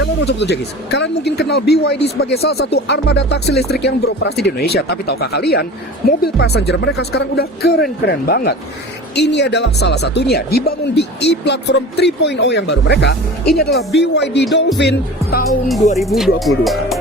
Hello Sobat Jagis, kalian mungkin kenal BYD sebagai salah satu armada taksi listrik yang beroperasi di Indonesia. Tapi tahukah kalian, mobil passenger mereka sekarang udah keren-keren banget. Ini adalah salah satunya, dibangun di e-platform 3.0 yang baru mereka. Ini adalah BYD Dolphin tahun 2022.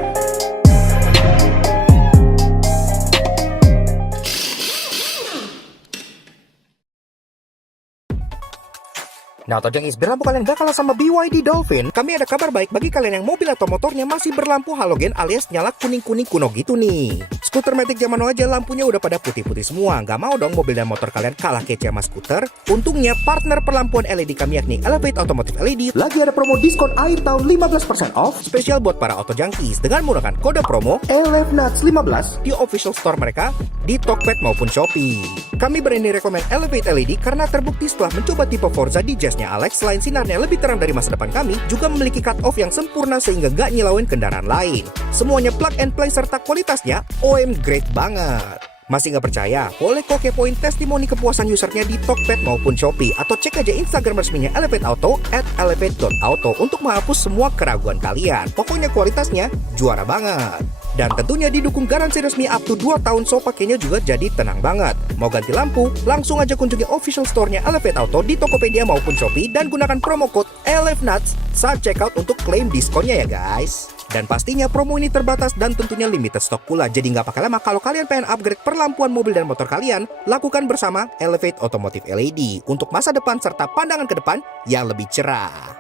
Nah, Tojangis, biar lampu kalian gak kalah sama BYD Dolphin, kami ada kabar baik bagi kalian yang mobil atau motornya masih berlampu halogen alias nyala kuning-kuning kuno gitu nih. Skuter Matic zaman now aja lampunya udah pada putih-putih semua. Gak mau dong mobil dan motor kalian kalah kece sama skuter? Untungnya partner perlampuan LED kami yakni Elevate Automotive LED lagi ada promo diskon akhir tahun 15% off spesial buat para auto junkies dengan menggunakan kode promo ELEVNUTS15 di official store mereka di Tokped maupun Shopee. Kami berani rekomen Elevate LED karena terbukti setelah mencoba tipe Forza di Jazz-nya Alex, selain sinarnya lebih terang dari masa depan kami, juga memiliki cut-off yang sempurna sehingga gak nyilauin kendaraan lain. Semuanya plug and play serta kualitasnya OM great banget. Masih gak percaya? Boleh kok kepoin testimoni kepuasan usernya di Tokped maupun Shopee, atau cek aja Instagram resminya Elevate Auto @elevate.auto untuk menghapus semua keraguan kalian. Pokoknya kualitasnya juara banget. Dan tentunya didukung garansi resmi up to 2 tahun, so pakainya juga jadi tenang banget. Mau ganti lampu? Langsung aja kunjungi official store-nya Elevate Auto di Tokopedia maupun Shopee dan gunakan promo code ELEVNUTS saat checkout untuk klaim diskonnya ya guys. Dan pastinya promo ini terbatas dan tentunya limited stock pula. Jadi nggak pakai lama kalau kalian pengen upgrade perlampuan mobil dan motor kalian, lakukan bersama Elevate Automotive LED untuk masa depan serta pandangan ke depan yang lebih cerah.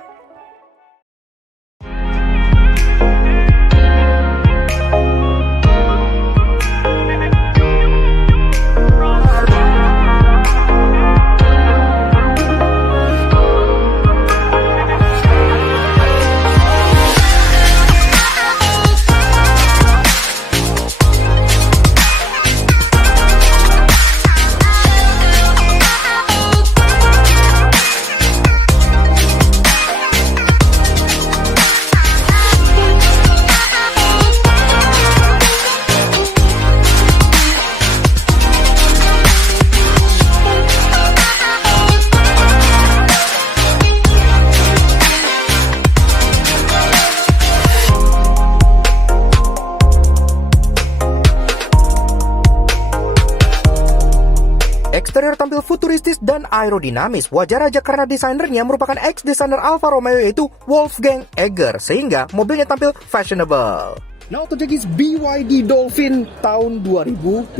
Eksterior tampil futuristis dan aerodinamis. Wajar aja karena desainernya merupakan ex-desainer Alfa Romeo yaitu Wolfgang Egger, sehingga mobilnya tampil fashionable. Nah, untuk jadi BYD Dolphin tahun 2022.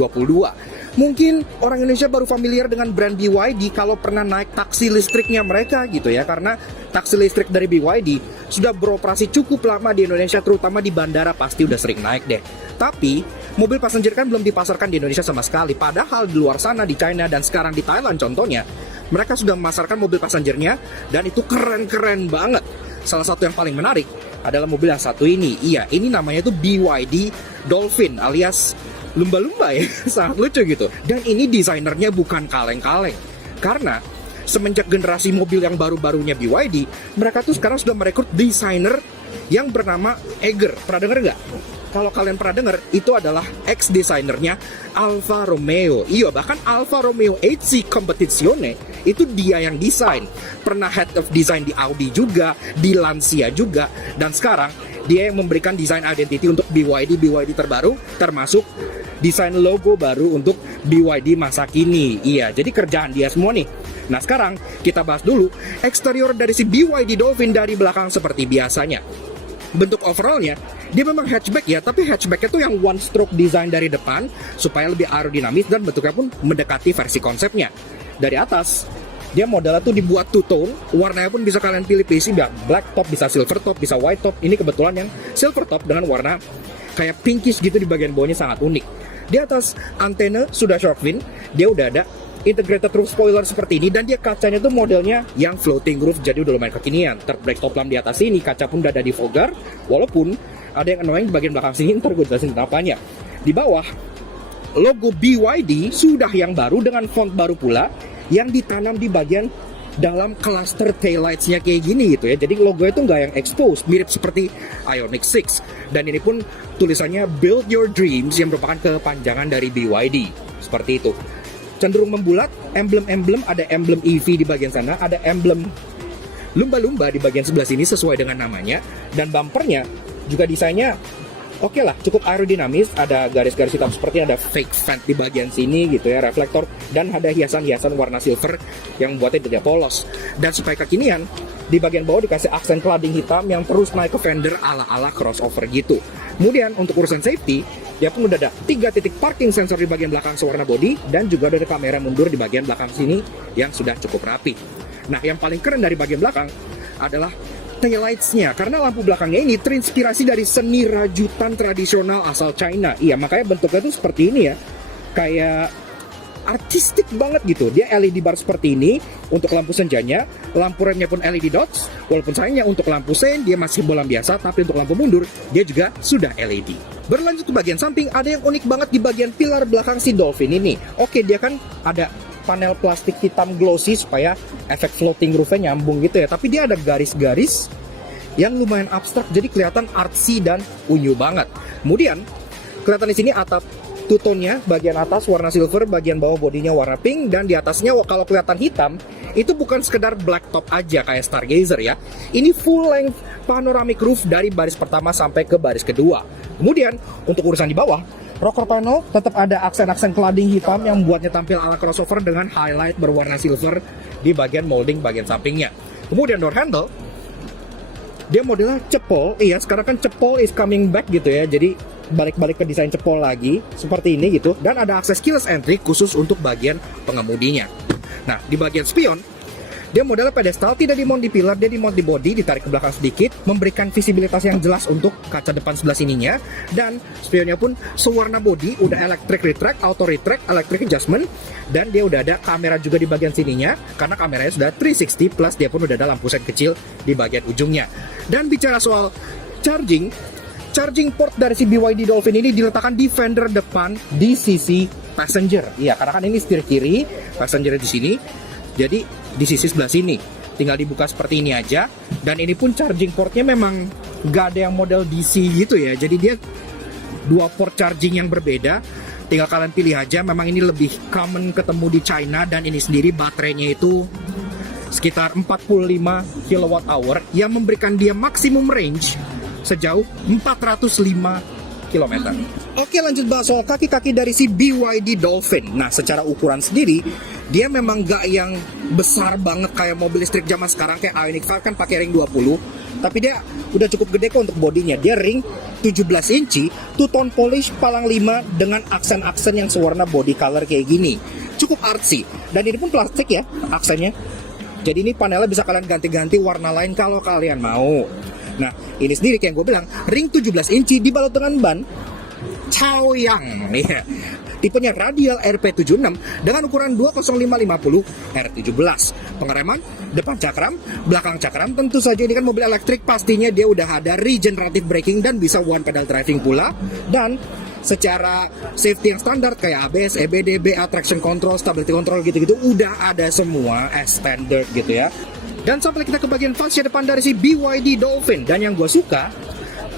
Mungkin orang Indonesia baru familiar dengan brand BYD kalau pernah naik taksi listriknya mereka gitu ya. Karena taksi listrik dari BYD sudah beroperasi cukup lama di Indonesia, terutama di bandara pasti udah sering naik deh. Tapi mobil passenger kan belum dipasarkan di Indonesia sama sekali. Padahal di luar sana, di China dan sekarang di Thailand contohnya, mereka sudah memasarkan mobil passengernya dan itu keren-keren banget. Salah satu yang paling menarik adalah mobil yang satu ini. Iya, ini namanya tuh BYD Dolphin alias lumba-lumba ya. Sangat lucu gitu. Dan ini desainernya bukan kaleng-kaleng. Karena semenjak generasi mobil yang baru-barunya BYD, mereka tuh sekarang sudah merekrut desainer yang bernama Egger. Pernah denger nggak? Kalau kalian pernah dengar, itu adalah ex-desainernya Alfa Romeo. Iya, bahkan Alfa Romeo 8C Competizione itu dia yang desain. Pernah head of design di Audi juga, di Lancia juga. Dan sekarang dia yang memberikan desain identity untuk BYD terbaru, termasuk desain logo baru untuk BYD masa kini. Iya, jadi kerjaan dia semua nih. Nah, sekarang kita bahas dulu eksterior dari si BYD Dolphin dari belakang seperti biasanya. Bentuk overallnya, dia memang hatchback ya, tapi hatchbacknya tuh yang one stroke design dari depan supaya lebih aerodinamis dan bentuknya pun mendekati versi konsepnya. Dari atas, dia modelnya tuh dibuat two tone, warnanya pun bisa kalian pilih sih, black top, bisa silver top, bisa white top. Ini kebetulan yang silver top dengan warna kayak pinkish gitu di bagian bawahnya, sangat unik. Di atas antena sudah shark fin, dia udah ada integrated roof spoiler seperti ini, dan dia kacanya tuh modelnya yang floating roof, jadi udah lumayan kekinian. Third top lamp di atas sini, kaca pun udah ada di fogger, walaupun ada yang annoying di bagian belakang sini, ntar gue jelasin kenapanya. Di bawah, logo BYD sudah yang baru dengan font baru pula, yang ditanam di bagian dalam cluster taillights-nya kayak gini gitu ya. Jadi logonya tuh nggak yang exposed, mirip seperti Ioniq 6. Dan ini pun tulisannya Build Your Dreams yang merupakan kepanjangan dari BYD. Seperti itu. Cenderung membulat, emblem-emblem, ada emblem EV di bagian sana, ada emblem lumba-lumba di bagian sebelah sini sesuai dengan namanya, dan bumpernya juga desainnya oke lah, cukup aerodinamis, ada garis-garis hitam seperti ada fake vent di bagian sini gitu ya, reflektor, dan ada hiasan-hiasan warna silver yang membuatnya tidak polos. Dan supaya kekinian, di bagian bawah dikasih aksen cladding hitam yang terus naik ke fender ala-ala crossover gitu. Kemudian untuk urusan safety, dia pun udah ada 3 titik parking sensor di bagian belakang sewarna body, dan juga ada kamera mundur di bagian belakang sini yang sudah cukup rapi. Nah, yang paling keren dari bagian belakang adalah taillights-nya, karena lampu belakangnya ini terinspirasi dari seni rajutan tradisional asal China. Iya, makanya bentuknya tuh seperti ini ya, kayak artistik banget gitu. Dia LED bar seperti ini untuk lampu senjanya, lampu remnya pun LED dots. Walaupun sayangnya untuk lampu sen dia masih bolam biasa, tapi untuk lampu mundur dia juga sudah LED. Berlanjut ke bagian samping, ada yang unik banget di bagian pilar belakang si Dolphin ini. Oke, dia kan ada panel plastik hitam glossy supaya efek floating roof-nya nyambung gitu ya. Tapi dia ada garis-garis yang lumayan abstrak, jadi kelihatan artsy dan unyu banget. Kemudian kelihatan di sini atap two-tone-nya, bagian atas warna silver, bagian bawah bodinya warna pink, dan di atasnya kalau kelihatan hitam, itu bukan sekedar black top aja kayak Stargazer ya. Ini full length panoramic roof dari baris pertama sampai ke baris kedua. Kemudian untuk urusan di bawah, rocker panel tetap ada aksen-aksen cladding hitam yang membuatnya tampil ala crossover dengan highlight berwarna silver di bagian molding bagian sampingnya. Kemudian door handle, dia modelnya cepol, iya sekarang kan cepol is coming back gitu ya, jadi balik-balik ke desain cepol lagi seperti ini gitu, dan ada akses keyless entry khusus untuk bagian pengemudinya. Nah, di bagian spion dia modelnya pedestal, tidak dimount di pilar, dia dimount di body, ditarik ke belakang sedikit, memberikan visibilitas yang jelas untuk kaca depan sebelah sininya. Dan spionnya pun sewarna body, udah electric retract, auto retract, electric adjustment, dan dia udah ada kamera juga di bagian sininya, karena kameranya sudah 360 plus dia pun udah ada lampu sen kecil di bagian ujungnya. Dan bicara soal charging port dari si BYD Dolphin ini diletakkan di fender depan di sisi passenger. Iya, karena kan ini setir kiri, passenger di sini. Jadi di sisi sebelah sini tinggal dibuka seperti ini aja. Dan ini pun charging portnya memang gak ada yang model DC gitu ya. Jadi dia 2 port charging yang berbeda. Tinggal kalian pilih aja. Memang ini lebih common ketemu di China, dan ini sendiri baterainya itu sekitar 45 kWh yang memberikan dia maksimum range sejauh 405 km. Oke, lanjut bahas soal kaki-kaki dari si BYD Dolphin. Nah, secara ukuran sendiri dia memang gak yang besar banget kayak mobil listrik zaman sekarang kayak Ioniq 5 kan pakai ring 20, tapi dia udah cukup gede kok untuk bodinya. Dia ring 17 inci, two-tone polish palang 5 dengan aksen-aksen yang sewarna body color kayak gini. Cukup artsy, dan ini pun plastik ya aksennya. Jadi ini panelnya bisa kalian ganti-ganti warna lain kalau kalian mau. Nah, ini sendiri kayak gue bilang, ring 17 inci dibalut dengan ban Chaoyang nih. Tipenya radial RP76 dengan ukuran 20550 R17. Pengereman, depan cakram, belakang cakram. Tentu saja ini kan mobil elektrik, pastinya dia udah ada regenerative braking dan bisa one pedal driving pula. Dan secara safety yang standar kayak ABS, EBD, BA, traction control, stability control gitu-gitu udah ada semua as standard gitu ya. Dan sampai kita ke bagian fascia depan dari si BYD Dolphin. Dan yang gue suka,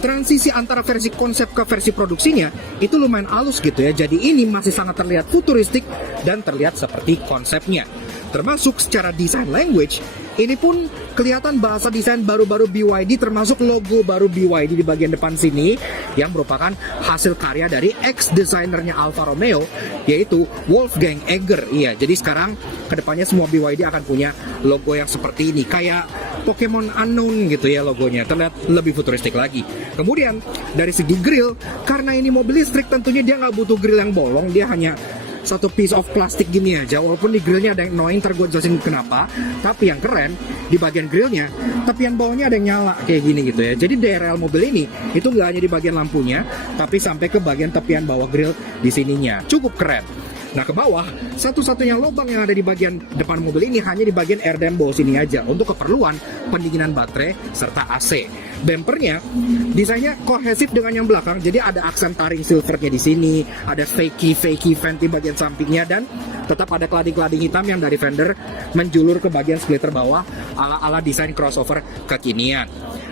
transisi antara versi konsep ke versi produksinya itu lumayan halus gitu ya. Jadi ini masih sangat terlihat futuristik dan terlihat seperti konsepnya. Termasuk secara design language, ini pun kelihatan bahasa desain baru-baru BYD, termasuk logo baru BYD di bagian depan sini yang merupakan hasil karya dari ex-desainernya Alfa Romeo, yaitu Wolfgang Egger. Iya, jadi sekarang kedepannya semua BYD akan punya logo yang seperti ini, kayak Pokemon Unknown gitu ya logonya, terlihat lebih futuristik lagi. Kemudian dari segi grill, karena ini mobil listrik tentunya dia nggak butuh grill yang bolong, dia hanya satu piece of plastik gini aja. Walaupun di grillnya ada yang annoying, ntar gue jelasin kenapa. Tapi yang keren, di bagian grillnya tepian bawahnya ada yang nyala kayak gini gitu ya. Jadi DRL mobil ini itu nggak hanya di bagian lampunya, tapi sampai ke bagian tepian bawah grill di sininya. Cukup keren. Nah, ke bawah, satu-satunya lubang yang ada di bagian depan mobil ini hanya di bagian air dam bawah sini aja untuk keperluan pendinginan baterai serta AC. Bumpernya desainnya kohesif dengan yang belakang, jadi ada aksen taring silvernya di sini, ada fakey vent di bagian sampingnya, dan tetap ada cladding hitam yang dari fender menjulur ke bagian splitter bawah ala-ala desain crossover kekinian.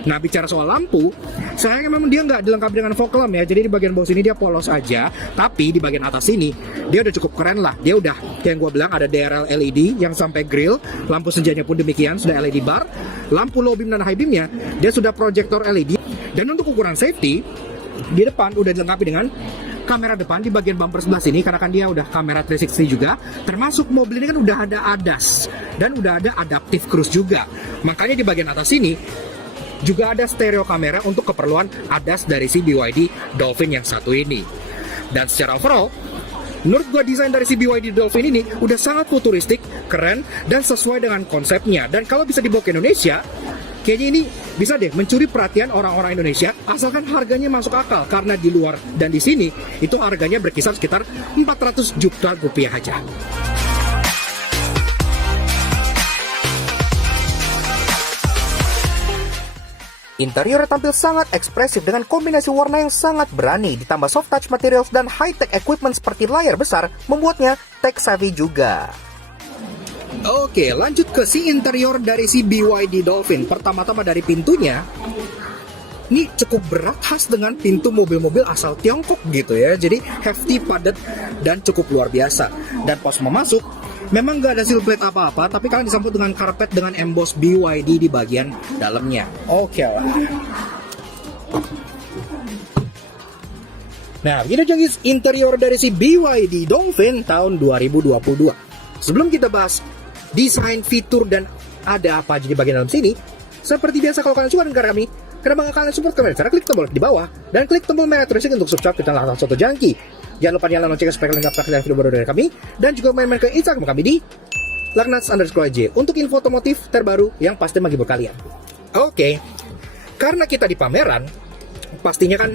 Nah, bicara soal lampu, sayangnya memang dia nggak dilengkapi dengan fog lamp ya, jadi di bagian bawah sini dia polos aja, tapi di bagian atas sini dia udah cukup cukup keren lah. Dia udah kayak yang gue bilang ada DRL LED yang sampai grill, lampu senjanya pun demikian sudah LED bar, lampu low beam dan high beamnya dia sudah proyektor LED. Dan untuk ukuran safety di depan udah dilengkapi dengan kamera depan di bagian bumper sebelah sini, karena kan dia udah kamera 360 juga. Termasuk mobil ini kan udah ada ADAS dan udah ada adaptive cruise juga. Makanya di bagian atas sini juga ada stereo kamera untuk keperluan ADAS dari si BYD Dolphin yang satu ini. Dan secara overall, menurut gua desain dari si BYD Dolphin ini udah sangat futuristik, keren, dan sesuai dengan konsepnya. Dan kalau bisa dibawa ke Indonesia, kayaknya ini bisa deh mencuri perhatian orang-orang Indonesia, asalkan harganya masuk akal. Karena di luar dan di sini itu harganya berkisar sekitar 400 juta rupiah aja. Interior tampil sangat ekspresif dengan kombinasi warna yang sangat berani, ditambah soft touch materials dan high-tech equipment seperti layar besar, membuatnya tech-savvy juga. Oke, lanjut ke si interior dari si BYD Dolphin. Pertama-tama dari pintunya, ini cukup berat, khas dengan pintu mobil-mobil asal Tiongkok gitu ya. Jadi hefty, padat, dan cukup luar biasa. Dan pas mau masuk, memang gak ada seal plate apa-apa, tapi kalian disambut dengan karpet dengan emboss BYD di bagian dalamnya. Oke lah. Nah, begini aja guys interior dari si BYD Dolphin tahun 2022. Sebelum kita bahas desain, fitur, dan ada apa aja di bagian dalam sini, seperti biasa kalau kalian suka dengan kami, kenapa kalian support kami? Cara klik tombol di bawah dan klik tombol merah terusik untuk subscribe ke channel Soto Jangki. Jangan lupa nyalakan loncengnya supaya kalian gak pernah video baru dari kami, dan juga main-main ke Instagram kami di Lagnats_AJ untuk info otomotif terbaru yang pasti menghibur kalian. Oke, karena kita di pameran, pastinya kan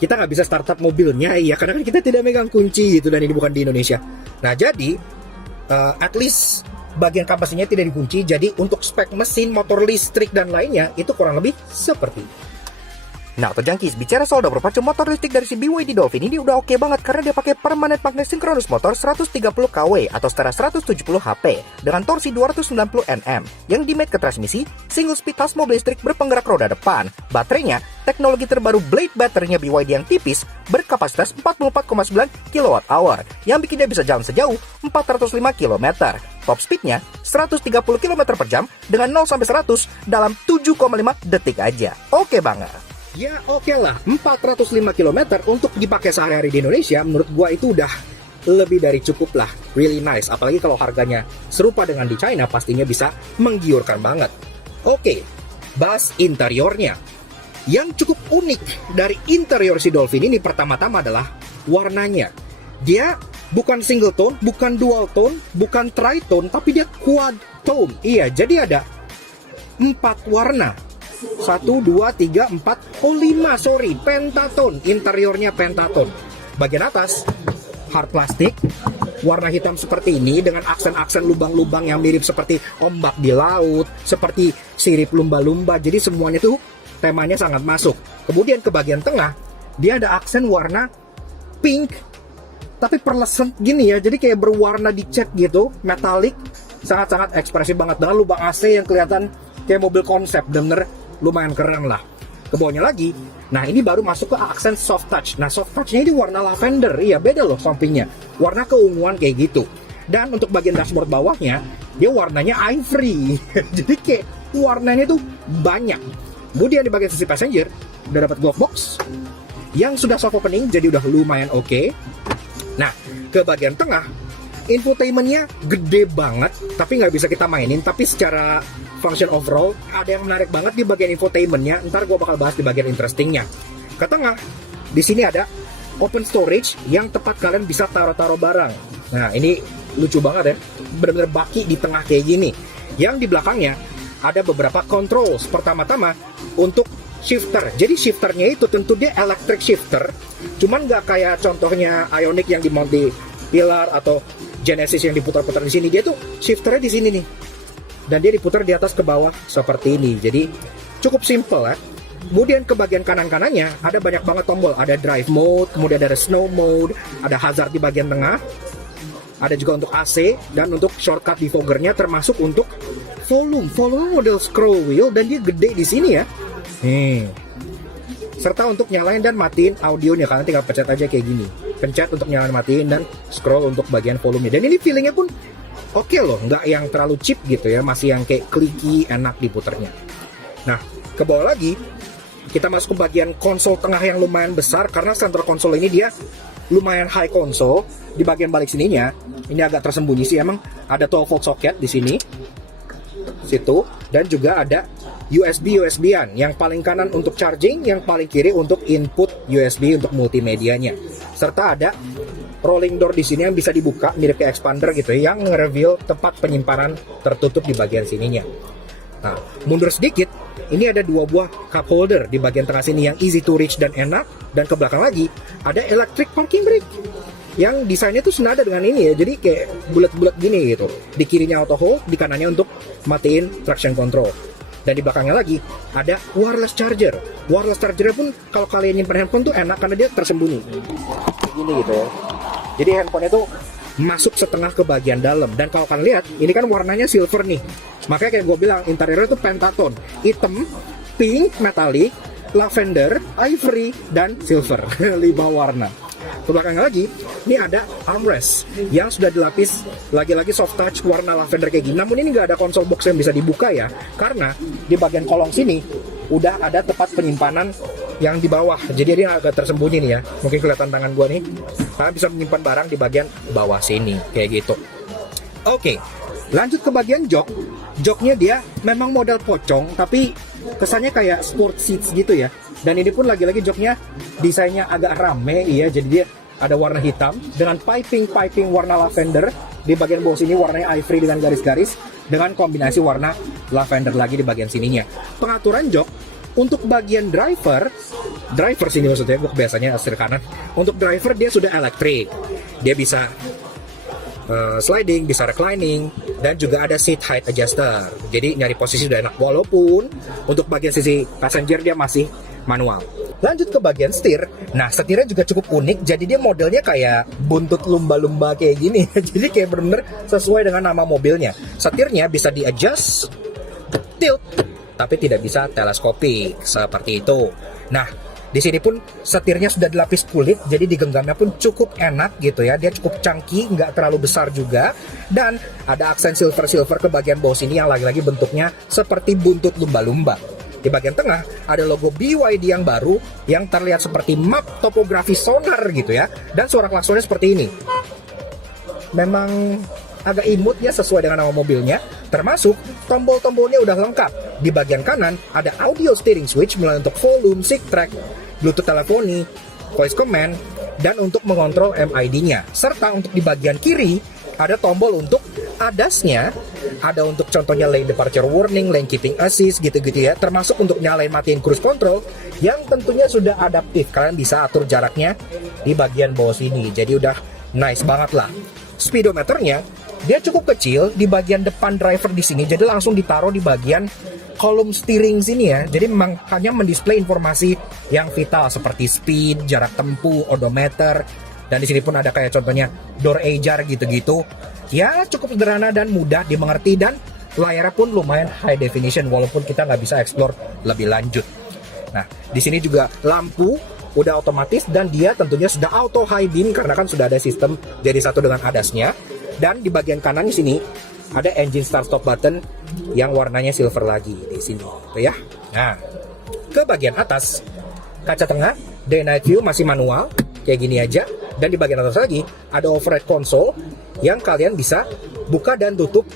kita nggak bisa startup mobilnya, ya karena kan kita tidak megang kunci gitu, dan ini bukan di Indonesia. Nah jadi at least bagian kapasinya tidak dikunci, jadi untuk spek mesin, motor listrik, dan lainnya itu kurang lebih seperti ini. Nah, Jangkis, bicara soal berpacu motor listrik dari si BYD Dolphin ini udah oke banget karena dia pakai permanent magnet synchronous motor 130 kW atau setara 170 HP dengan torsi 290 Nm yang dimate ke transmisi, single speed tas mobil listrik berpenggerak roda depan. Baterainya, teknologi terbaru Blade baterainya BYD yang tipis berkapasitas 44,9 kWh yang bikin dia bisa jalan sejauh 405 km. Top speednya 130 km per jam dengan 0-100 dalam 7,5 detik aja. Oke banget. Ya oke lah, 405 km untuk dipakai sehari-hari di Indonesia menurut gua itu udah lebih dari cukup lah. Really nice, apalagi kalau harganya serupa dengan di China pastinya bisa menggiurkan banget. Oke, bahas interiornya. Yang cukup unik dari interior si Dolphin ini pertama-tama adalah warnanya. Dia bukan single tone, bukan dual tone, bukan tritone, tapi dia quad tone. Iya, jadi ada 4 warna. 1, 2, 3, 4, 5, sorry, pentatone. Interiornya pentatone. Bagian atas hard plastik, warna hitam seperti ini dengan aksen-aksen lubang-lubang yang mirip seperti ombak di laut, seperti sirip lumba-lumba. Jadi semuanya tuh temanya sangat masuk. Kemudian ke bagian tengah, dia ada aksen warna pink, tapi pearlescent gini ya. Jadi kayak berwarna dicat gitu, metalik, sangat-sangat ekspresif banget. Dengan lubang AC yang kelihatan kayak mobil konsep, bener lumayan keren lah. Ke bawahnya lagi, nah ini baru masuk ke aksen soft touch. Nah soft touchnya ini warna lavender, iya beda loh sampingnya, warna keunguan kayak gitu. Dan untuk bagian dashboard bawahnya, dia warnanya ivory. Jadi kayak warnanya tuh banyak. Kemudian di bagian sisi passenger, udah dapat glove box yang sudah soft opening, jadi udah lumayan oke. Nah ke bagian tengah, infotainmentnya gede banget, tapi nggak bisa kita mainin. Tapi secara function overall ada yang menarik banget di bagian infotainmentnya. Ntar gue bakal bahas di bagian interestingnya. Ke tengah, di sini ada open storage yang tepat kalian bisa taruh-taruh barang. Nah ini lucu banget ya, bener-bener baki di tengah kayak gini. Yang di belakangnya ada beberapa controls. Pertama-tama untuk shifter. Jadi shifternya itu tentu dia electric shifter, cuman nggak kayak contohnya Ioniq yang dimount di pilar atau Genesis yang diputar-putar di sini. Dia tuh shifternya di sini nih, dan dia diputar di atas ke bawah seperti ini. Jadi cukup simple ya. Kemudian ke bagian kanan-kanannya ada banyak banget tombol. Ada drive mode, kemudian ada snow mode, ada hazard di bagian tengah, ada juga untuk AC, dan untuk shortcut defoggernya termasuk untuk volume model scroll wheel, dan dia gede di sini ya. Serta untuk nyalain dan matiin audionya, kalian tinggal pencet aja kayak gini. pencet untuk nyalain matiin, dan scroll untuk bagian volumenya. Dan ini feelingnya pun oke loh, nggak yang terlalu cheap gitu ya, masih yang kayak clicky, enak diputernya. Nah, ke bawah lagi, kita masuk ke bagian konsol tengah yang lumayan besar, karena center konsol ini dia lumayan high console. Di bagian balik sininya, ini agak tersembunyi sih, emang ada 12 volt socket di sini, situ, dan juga ada USB-USB-an, yang paling kanan untuk charging, yang paling kiri untuk input USB untuk multimedianya. Serta ada rolling door di sini yang bisa dibuka, mirip kayak expander gitu ya, yang nge-reveal tempat penyimpanan tertutup di bagian sininya. Nah, mundur sedikit, ini ada dua buah cup holder di bagian tengah sini yang easy to reach dan enak, dan ke belakang lagi ada electric parking brake yang desainnya tuh senada dengan ini ya, jadi kayak bulat-bulat gini gitu. Di kirinya auto hold, di kanannya untuk matiin traction control. Dan di belakangnya lagi ada wireless charger. Wireless chargernya pun kalau kalian nyimpen handphone tuh enak karena dia tersembunyi gini gitu ya. Jadi handphonenya tuh masuk setengah ke bagian dalam. Dan kalau kalian lihat, ini kan warnanya silver nih. Makanya kayak gue bilang, interiornya tuh pentatone, hitam, pink, metallic, lavender, ivory, dan silver. 5 warna. Ke belakangnya lagi, ini ada armrest yang sudah dilapis lagi-lagi soft touch warna lavender kayak gini. Namun ini nggak ada console box yang bisa dibuka ya, karena di bagian kolong sini udah ada tempat penyimpanan yang di bawah. Jadi dia agak tersembunyi nih ya. Mungkin kelihatan tangan gua nih. Kalian bisa menyimpan barang di bagian bawah sini kayak gitu. Oke, lanjut ke bagian jok. Joknya dia memang model pocong, tapi kesannya kayak sport seats gitu ya. Dan ini pun lagi-lagi joknya desainnya agak rame, iya. Jadi dia ada warna hitam dengan piping warna lavender. Di bagian bawah sini warnanya ivory dengan garis-garis, dengan kombinasi warna lavender lagi di bagian sininya. Pengaturan jok untuk bagian driver sini maksudnya, biasanya setir kanan. Untuk driver dia sudah elektrik, dia bisa sliding, bisa reclining, dan juga ada seat height adjuster. Jadi nyari posisi sudah enak, walaupun untuk bagian sisi passenger dia masih manual. Lanjut ke bagian setir. Nah, setirnya juga cukup unik. Jadi dia modelnya kayak buntut lumba-lumba kayak gini. Jadi kayak bener-bener sesuai dengan nama mobilnya. Setirnya bisa di-adjust, tilt, tapi tidak bisa teleskopik seperti itu. Nah, di sini pun setirnya sudah dilapis kulit, jadi digenggamnya pun cukup enak gitu ya. Dia cukup chunky, nggak terlalu besar juga. Dan ada aksen silver-silver ke bagian bawah sini yang lagi-lagi bentuknya seperti buntut lumba-lumba. Di bagian tengah ada logo BYD yang baru yang terlihat seperti map topografi sonar gitu ya. Dan suara klaksonnya seperti ini. Memang agak imut ya, sesuai dengan nama mobilnya. Termasuk tombol-tombolnya udah lengkap. Di bagian kanan ada audio steering switch mulai untuk volume, sync track, Bluetooth teleponi, voice command, dan untuk mengontrol MID-nya. Serta untuk di bagian kiri ada tombol untuk ADAS-nya, ada untuk contohnya lane departure warning, lane keeping assist gitu-gitu ya, termasuk untuk nyalain matiin cruise control yang tentunya sudah adaptif. Kalian bisa atur jaraknya di bagian bawah sini. Jadi udah nice banget lah. Speedometernya dia cukup kecil di bagian depan driver di sini, jadi langsung ditaruh di bagian kolom steering sini ya. Jadi memang hanya mendisplay informasi yang vital seperti speed, jarak tempuh, odometer, dan di sini pun ada kayak contohnya door ajar gitu-gitu. Ya cukup sederhana dan mudah dimengerti, dan layarnya pun lumayan high definition walaupun kita nggak bisa explore lebih lanjut. Nah, di sini juga lampu udah otomatis dan dia tentunya sudah auto high beam karena kan sudah ada sistem jadi satu dengan ADAS-nya. Dan di bagian kanan di sini ada engine start stop button yang warnanya silver lagi di sini, tuh ya. Nah, ke bagian atas kaca tengah day night view masih manual kayak gini aja. Dan di bagian atas lagi ada overhead console yang kalian bisa buka dan tutup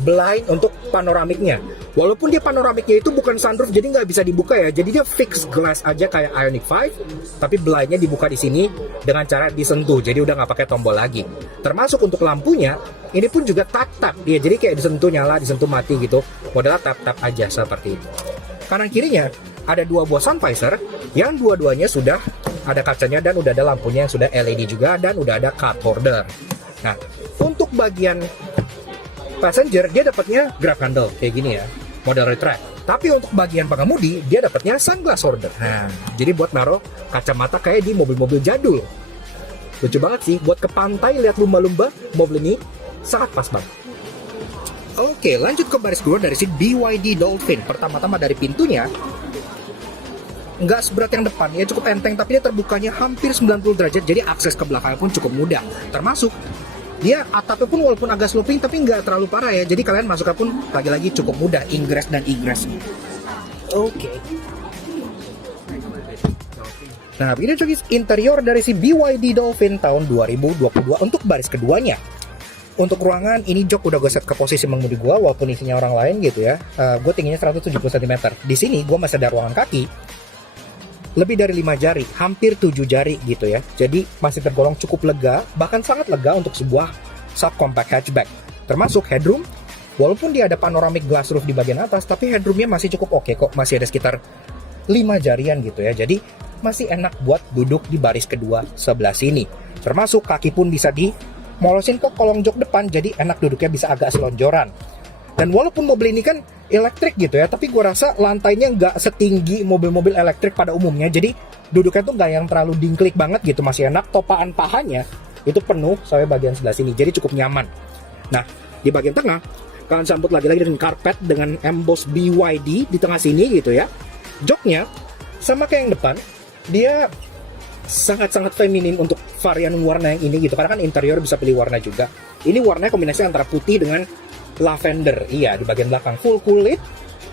blind untuk panoramiknya. Walaupun dia panoramiknya itu bukan sunroof, jadi nggak bisa dibuka ya. Jadi dia fixed glass aja kayak Ioniq 5, tapi blindnya dibuka di sini dengan cara disentuh. Jadi udah nggak pakai tombol lagi. Termasuk untuk lampunya, ini pun juga tap-tap dia. Jadi kayak disentuh nyala, disentuh mati gitu. Modelnya tap-tap aja seperti itu. Kanan kirinya ada dua buah sun visor yang dua-duanya sudah ada kacanya dan udah ada lampunya yang sudah LED juga, dan udah ada cup holder. Nah, untuk bagian passenger dia dapatnya grab handle kayak gini ya, model retract. Tapi untuk bagian pengemudi dia dapatnya sunglass holder. Nah, jadi buat naruh kacamata kayak di mobil-mobil jadul. Lucu banget sih, buat ke pantai lihat lumba-lumba, mobil ini sangat pas banget. Oke, lanjut ke baris kedua dari si BYD Dolphin. Pertama-tama dari pintunya, nggak seberat yang depan, ya cukup enteng, tapi dia terbukanya hampir 90 derajat, jadi akses ke belakangnya pun cukup mudah. Termasuk dia atapnya pun walaupun agak sloping tapi nggak terlalu parah ya, jadi kalian masuknya pun lagi-lagi cukup mudah, ingress dan egress. Oke. Nah, ini guys interior dari si BYD Dolphin tahun 2022 untuk baris keduanya. Untuk ruangan, ini jok udah gue set ke posisi mengemudi gue, walaupun isinya orang lain gitu ya. Gue tingginya 170 cm. Di sini gue masih ada ruangan kaki lebih dari 5 jari, hampir 7 jari gitu ya. Jadi masih tergolong cukup lega, bahkan sangat lega untuk sebuah subcompact hatchback. Termasuk headroom, walaupun dia ada panoramic glass roof di bagian atas, tapi headroomnya masih cukup oke kok, masih ada sekitar 5 jarian gitu ya. Jadi masih enak buat duduk di baris kedua sebelah sini. Termasuk kaki pun bisa dimolosin ke kolong jok depan, jadi enak duduknya bisa agak selonjoran. Dan walaupun mobil ini kan elektrik gitu ya, tapi gue rasa lantainya nggak setinggi mobil-mobil elektrik pada umumnya, jadi duduknya tuh nggak yang terlalu dingklik banget gitu, masih enak. Topaan pahanya itu penuh sampai bagian sebelah sini, jadi cukup nyaman. Nah, di bagian tengah kalian sambut lagi-lagi dengan karpet dengan emboss BYD di tengah sini gitu ya. Joknya sama kayak yang depan, dia sangat-sangat feminin untuk varian warna yang ini gitu, karena kan interior bisa pilih warna juga. Ini warnanya kombinasi antara putih dengan lavender, iya, di bagian belakang full kulit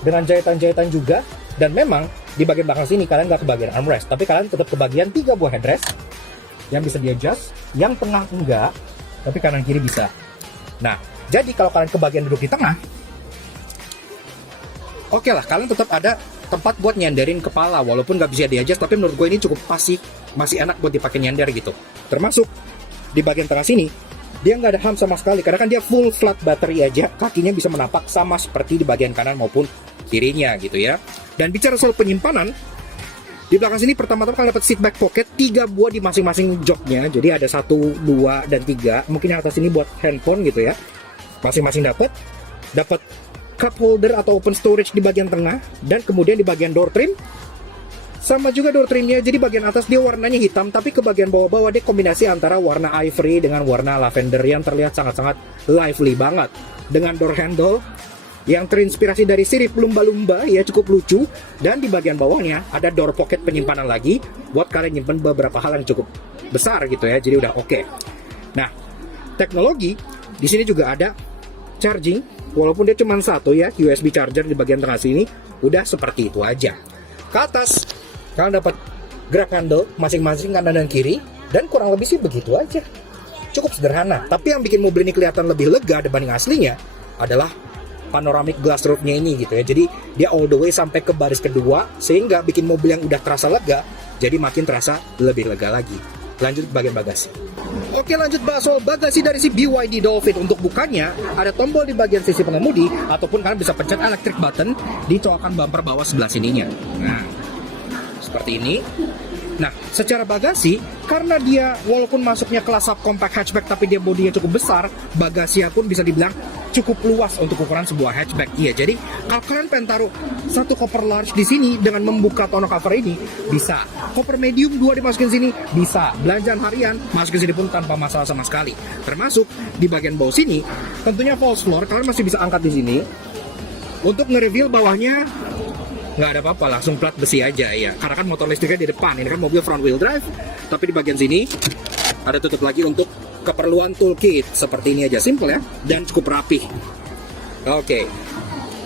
dengan jahitan-jahitan juga. Dan memang di bagian belakang sini kalian nggak kebagian armrest, tapi kalian tetap kebagian 3 buah headrest yang bisa di adjust, yang tengah enggak, tapi kanan kiri bisa. Nah, jadi kalau kalian kebagian duduk di tengah, oke lah, kalian tetap ada tempat buat nyandarin kepala, walaupun nggak bisa di adjust, tapi menurut gue ini cukup masih enak buat dipakai nyandar gitu. Termasuk di bagian tengah sini dia nggak ada hum sama sekali, karena kan dia full flat battery aja, kakinya bisa menapak sama seperti di bagian kanan maupun kirinya gitu ya. Dan bicara soal penyimpanan, di belakang sini pertama-tama kalian dapat seat back pocket 3 buah di masing-masing joknya, jadi ada 1, 2, dan 3. Mungkin yang atas ini buat handphone gitu ya, masing-masing dapat cup holder atau open storage di bagian tengah, dan kemudian di bagian door trim sama juga door trimnya. Jadi bagian atas dia warnanya hitam, tapi ke bagian bawah-bawah dia kombinasi antara warna ivory dengan warna lavender yang terlihat sangat-sangat lively banget. Dengan door handle yang terinspirasi dari sirip lumba-lumba, ya cukup lucu. Dan di bagian bawahnya ada door pocket penyimpanan lagi buat kalian nyimpen beberapa hal yang cukup besar gitu ya. Jadi udah oke. Nah, teknologi di sini juga ada charging, walaupun dia cuma satu ya, USB charger di bagian tengah sini. Udah seperti itu aja. Ke atas kalian dapat grab handle masing-masing kanan dan kiri, dan kurang lebih sih begitu aja. Cukup sederhana, tapi yang bikin mobil ini kelihatan lebih lega dibanding aslinya adalah panoramic glass roof-nya ini gitu ya. Jadi dia all the way sampai ke baris kedua, sehingga bikin mobil yang udah terasa lega jadi makin terasa lebih lega lagi. Lanjut ke bagian bagasi. Oke, lanjut bahas soal bagasi dari si BYD Dolphin. Untuk bukanya ada tombol di bagian sisi pengemudi, ataupun kalian bisa pencet electric button di colokan bumper bawah sebelah sininya. Nah, seperti ini. Nah, secara bagasi, karena dia walaupun masuknya kelas subcompact hatchback, tapi dia bodinya cukup besar, bagasinya pun bisa dibilang cukup luas untuk ukuran sebuah hatchback. Iya, jadi kalau kalian pengen taruh satu koper large di sini dengan membuka tonneau cover ini, bisa. Koper medium 2 dimasukin sini, bisa. Belanjaan harian masukin sini pun tanpa masalah sama sekali. Termasuk di bagian bawah sini, tentunya false floor, kalian masih bisa angkat di sini. Untuk nge-reveal bawahnya nggak ada apa-apa, langsung plat besi aja ya, karena kan motor listriknya di depan. Ini kan mobil front wheel drive, tapi di bagian sini ada tutup lagi untuk keperluan toolkit. Seperti ini aja, simple ya, dan cukup rapi. Oke.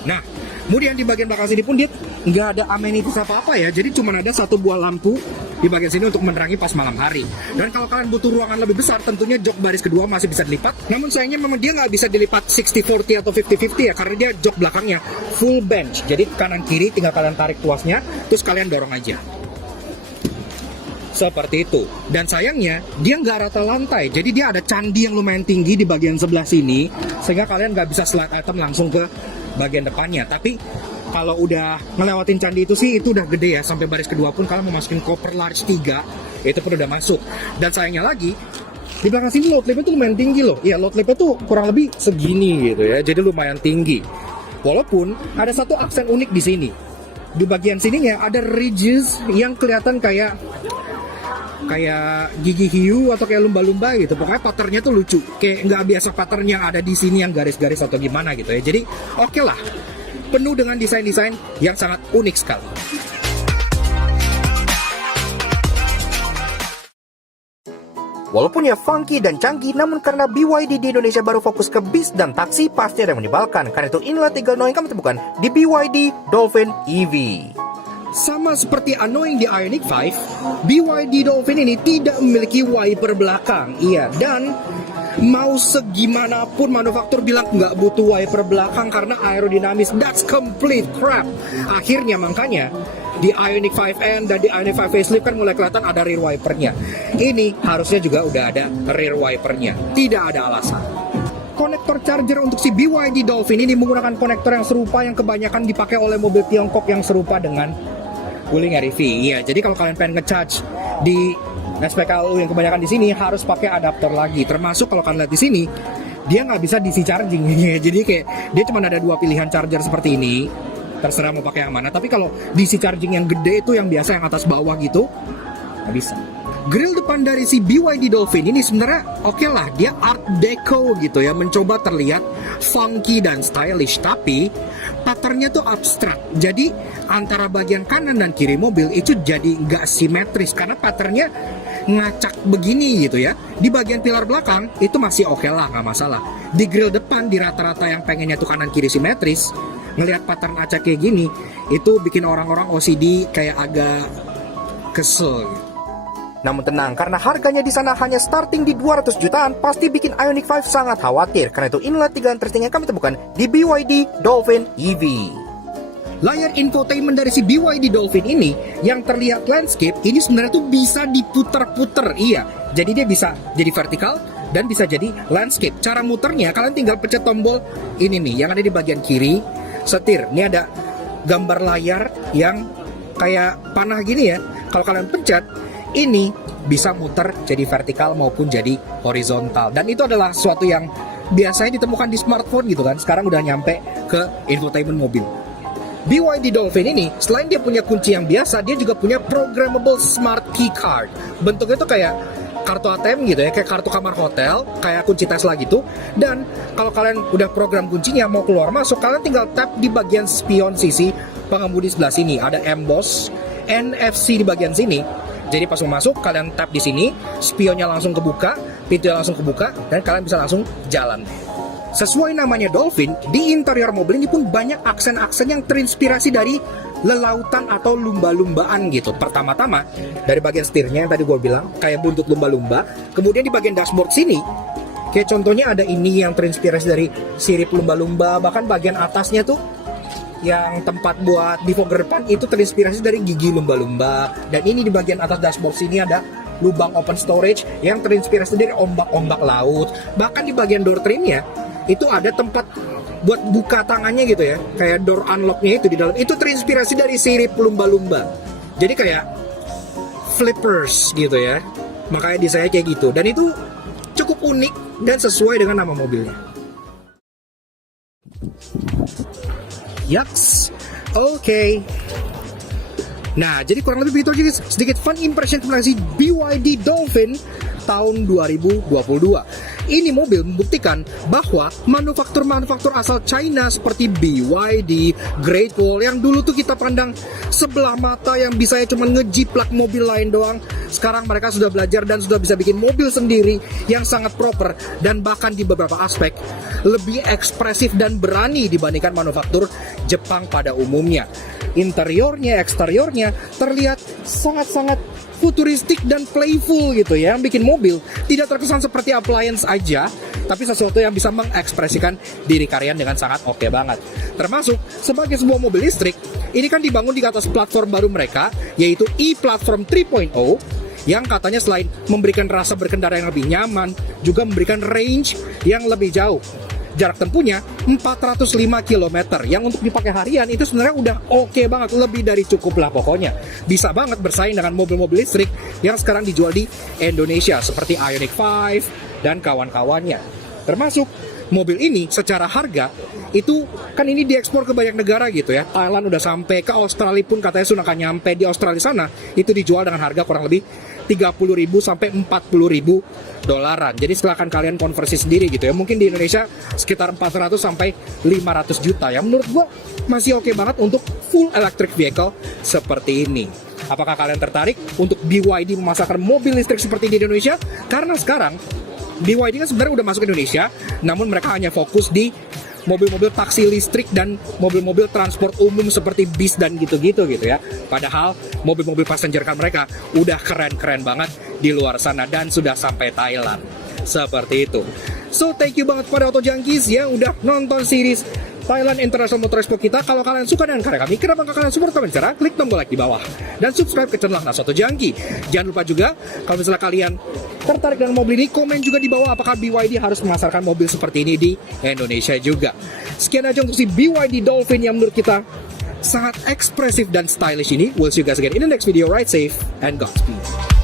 Nah, kemudian di bagian belakang sini pun dia nggak ada amenities apa-apa ya, jadi cuma ada 1 buah lampu di bagian sini untuk menerangi pas malam hari. Dan kalau kalian butuh ruangan lebih besar, tentunya jok baris kedua masih bisa dilipat. Namun sayangnya memang dia nggak bisa dilipat 60-40 atau 50-50 ya, karena dia jok belakangnya full bench. Jadi kanan kiri tinggal kalian tarik tuasnya, terus kalian dorong aja. Seperti itu. Dan sayangnya dia nggak rata lantai, jadi dia ada candi yang lumayan tinggi di bagian sebelah sini, sehingga kalian nggak bisa slide item langsung ke bagian depannya. Tapi kalau udah ngelewatin candi itu sih, itu udah gede ya. Sampai baris kedua pun kalian mau masukin koper large 3, itu pun udah masuk. Dan sayangnya lagi, di belakang sini load lip-nya tuh lumayan tinggi loh. Iya, load lip-nya tuh kurang lebih segini gitu ya, jadi lumayan tinggi. Walaupun ada satu aksen unik di sini. Di bagian sininya ada ridges yang kelihatan kayak gigi hiu atau kayak lumba-lumba gitu. Pokoknya patternnya tuh lucu, kayak nggak biasa pattern yang ada di sini yang garis-garis atau gimana gitu ya. Jadi oke lah, penuh dengan desain-desain yang sangat unik sekali. Walaupun ya funky dan canggih, namun karena BYD di Indonesia baru fokus ke bis dan taksi, pasti ada yang menyebalkan. Karena itu inilah 3 annoying kami temukan di BYD Dolphin EV. Sama seperti annoying di Ioniq 5, BYD Dolphin ini tidak memiliki wiper belakang. Iya, dan mau segimanapun manufaktur bilang nggak butuh wiper belakang karena aerodinamis, that's complete crap. Akhirnya makanya di Ioniq 5N dan di Ioniq 5 facelift kan mulai kelihatan ada rear wipernya. Ini harusnya juga udah ada rear wipernya. Tidak ada alasan. Konektor charger untuk si BYD Dolphin ini menggunakan konektor yang serupa yang kebanyakan dipakai oleh mobil Tiongkok yang serupa dengan Wuling REV. Iya, jadi kalau kalian pengen nge-charge di SPKLU yang kebanyakan di sini harus pakai adapter lagi. Termasuk kalau kalian lihat di sini, dia nggak bisa DC charging. Jadi kayak dia cuma ada 2 pilihan charger seperti ini. Terserah mau pakai yang mana. Tapi kalau DC charging yang gede itu yang biasa yang atas bawah gitu, nggak bisa. Grill depan dari si BYD Dolphin ini sebenarnya oke lah, dia art deco gitu ya, mencoba terlihat funky dan stylish, tapi patternnya tuh abstrak. Jadi antara bagian kanan dan kiri mobil itu jadi nggak simetris karena patternnya ngacak begini gitu ya. Di bagian pilar belakang itu masih oke lah, nggak masalah. Di grill depan di rata-rata yang pengennya tuh kanan kiri simetris, ngelihat pattern acak kayak gini, itu bikin orang-orang OCD kayak agak kesel gitu. Namun tenang, karena harganya di sana hanya starting di 200 jutaan, pasti bikin Ioniq 5 sangat khawatir. Karena itu inilah 3 interesting yang kami temukan di BYD Dolphin EV. Layar infotainment dari si BYD Dolphin ini yang terlihat landscape ini sebenarnya tuh bisa diputer-puter. Iya, jadi dia bisa jadi vertikal dan bisa jadi landscape. Cara muternya kalian tinggal pencet tombol ini nih yang ada di bagian kiri, setir. Ini ada gambar layar yang kayak panah gini ya. Kalau kalian pencet, ini bisa muter jadi vertikal maupun jadi horizontal. Dan itu adalah sesuatu yang biasanya ditemukan di smartphone gitu kan. Sekarang udah nyampe ke infotainment mobil. BYD Dolphin ini, selain dia punya kunci yang biasa, dia juga punya programmable smart key card. Bentuknya itu kayak kartu ATM gitu ya, kayak kartu kamar hotel, kayak kunci Tesla gitu. Dan kalau kalian udah program kuncinya mau keluar masuk, kalian tinggal tap di bagian spion sisi pengemudi sebelah sini. Ada emboss NFC di bagian sini. Jadi pas mau masuk, kalian tap di sini, spionnya langsung kebuka, pintunya langsung kebuka, dan kalian bisa langsung jalan. Sesuai namanya Dolphin, di interior mobil ini pun banyak aksen-aksen yang terinspirasi dari lelautan atau lumba-lumbaan gitu. Pertama-tama, dari bagian setirnya yang tadi gue bilang, kayak buntut lumba-lumba. Kemudian di bagian dashboard sini, kayak contohnya ada ini yang terinspirasi dari sirip lumba-lumba. Bahkan bagian atasnya tuh, yang tempat buat defogger depan itu terinspirasi dari gigi lumba-lumba. Dan ini di bagian atas dashboard sini ada lubang open storage yang terinspirasi dari ombak-ombak laut. Bahkan di bagian door trimnya itu ada tempat buat buka tangannya gitu ya, kayak door unlocknya itu di dalam itu terinspirasi dari sirip lumba-lumba. Jadi kayak flippers gitu ya, makanya desainnya kayak gitu. Dan itu cukup unik dan sesuai dengan nama mobilnya. Yaks, oke. Nah, jadi kurang lebih begitu aja sedikit fun impression tentang si BYD Dolphin tahun 2022. Ini mobil membuktikan bahwa manufaktur-manufaktur asal China seperti BYD, Great Wall yang dulu tuh kita pandang sebelah mata yang bisa cuma ngejiplak mobil lain doang. Sekarang mereka sudah belajar dan sudah bisa bikin mobil sendiri yang sangat proper dan bahkan di beberapa aspek lebih ekspresif dan berani dibandingkan manufaktur Jepang pada umumnya. Interiornya, eksteriornya terlihat sangat-sangat futuristik dan playful gitu ya, yang bikin mobil tidak terkesan seperti appliance aja, tapi sesuatu yang bisa mengekspresikan diri kalian dengan sangat oke banget. Termasuk sebagai sebuah mobil listrik, ini kan dibangun di atas platform baru mereka, yaitu e-Platform 3.0, yang katanya selain memberikan rasa berkendara yang lebih nyaman, juga memberikan range yang lebih jauh. Jarak tempuhnya 405 km yang untuk dipakai harian itu sebenarnya udah oke banget, lebih dari cukup lah pokoknya. Bisa banget bersaing dengan mobil-mobil listrik yang sekarang dijual di Indonesia seperti Ioniq 5 dan kawan-kawannya. Termasuk mobil ini secara harga itu kan ini diekspor ke banyak negara gitu ya. Thailand udah sampai, ke Australia pun katanya sudah akan nyampe. Di Australia sana itu dijual dengan harga kurang lebih 30.000 sampai 40.000 dolaran. Jadi silakan kalian konversi sendiri gitu ya. Mungkin di Indonesia sekitar 400 sampai 500 juta ya. Menurut gua masih oke banget untuk full electric vehicle seperti ini. Apakah kalian tertarik untuk BYD memasarkan mobil listrik seperti di Indonesia? Karena sekarang BYD kan sebenarnya udah masuk ke Indonesia, namun mereka hanya fokus di mobil-mobil taksi listrik dan mobil-mobil transport umum seperti bis dan gitu-gitu gitu ya. Padahal mobil-mobil passenger car mereka udah keren-keren banget di luar sana dan sudah sampai Thailand. Seperti itu. So thank you banget pada Auto Junkies yang udah nonton series Thailand International Motor Expo kita. Kalau kalian suka dengan karya kami, kenapa nggak kalian support kami? Cara klik tombol like di bawah dan subscribe ke channel Auto Junkie. Jangan lupa juga kalau misalnya kalian tertarik dengan mobil ini, komen juga di bawah apakah BYD harus memasarkan mobil seperti ini di Indonesia juga. Sekian aja untuk si BYD Dolphin yang menurut kita sangat ekspresif dan stylish ini. We'll see you guys again in the next video. Ride safe and Godspeed.